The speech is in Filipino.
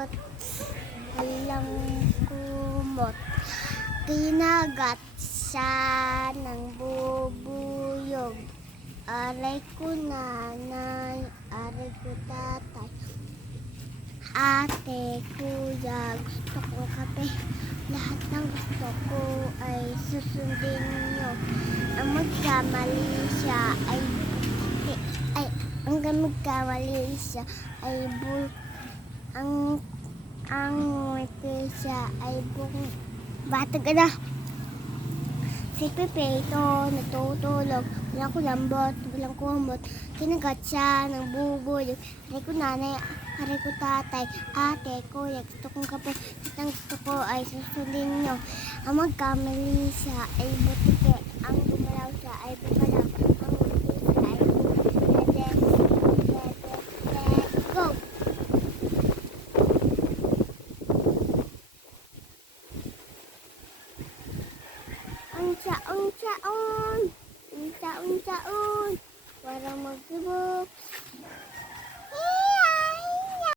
Dapat walang kumot. Kinagat siya ng bubuyog. Aray ko nanay, aray ko tatay. Ate, kuya, gusto ko kape. Lahat ng gusto ko ay susundin nyo. Ang magkamali siya ay magkamali siya ay ang ngiti siya ay bata ka na. Si Pepito natutulog, walang kulambot, walang kumot. Kinagat siya ng bubuyog. Aray ko nanay, aray ko tatay, ate, kuya, gusto kong kape. At ang gusto ko ay susundin nyo. Ang magkamali siya ay butike, ang gumalaw siya ay bumalaw. Ang ngiti siya ay let's go! Ang saon, walang magsibok.